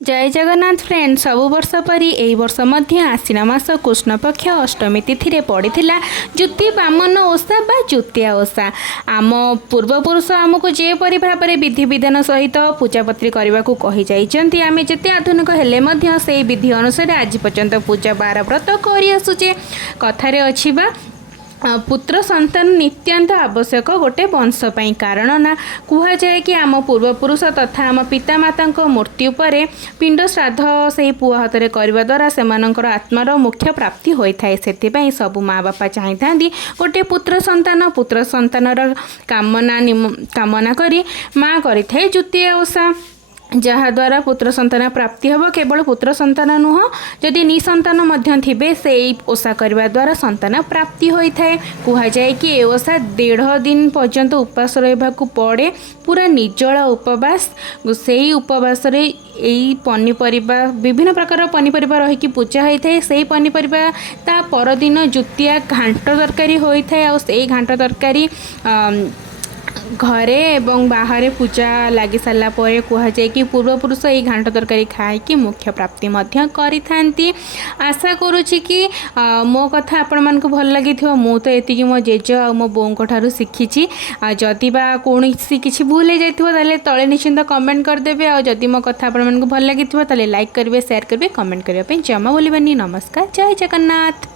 जय जगन्नाथ फ्रेंड सब वर्ष परी ए वर्ष मध्य आश्विन मास कृष्ण पक्ष अष्टमी तिथि पड़ीला ज्योति बामन ओषा बा ज्योतिया ओषा। आम पूर्वपुरुष आमको जेपरी भाव में विधि विधान सहित पूजापत्री करने को कही जाइछन्ति। आमे जेते आधुनिक हेले मध्य से विधि अनुसार आज पर्यंत पूजा बार व्रत कर आसुचे। कथारे अछि बा पुत्र संतान नित्यांत आवश्यक गोटे वंश पाई। कारण ना कहुए कि आम पूर्वपुरुष तथा आम पितामाता मृत्यु पर पिंड श्राद्ध से पुआ हाथ में करने द्वारा से आत्मार मुख्य प्राप्ति होता है। से सबु माँ बापा चाहता गोटे पुत्र संतान कामना करी माँ करें द्वितीय ओषा, जहाद्वारा पुत्र संतान प्राप्ति हम। केवल पुत्र संतान नुह, जदि निसंतान मध्य थिबे से ओषा करने द्वारा संतान प्राप्ति होता है। कहुए कि ए ओषा 1.5 दिन पर्यंत उपवास रहा पड़े, पूरा निर्जला उपवास। से उपवास पनीपरिया विभिन्न प्रकार पनीपरिया रहीकि पूजा होता है। से पनीपरिया ता परदिन जुतिया घांट तरकारी होता है। और घांट तरकारी घरे एवं बाहर पूजा लगी सारा पर कहुए कि पूर्वपुरुष ये घांट तरकारी खाई मुख्य प्राप्ति करि। आशा करुच्ची कि मो कथा आपण मन को भल लगी। मु तो ये मो जेज आ मो बों ठारू शिखी। जदि बा कौन किसी भूल जाइए तले निश्चिंत कमेंट करदे। और जदि मो कथा आपण मन को भल लगी लाइक करेंगे, शेयर करेंगे, कमेंट करने जमा बोलबानी। नमस्कार, जय जगन्नाथ।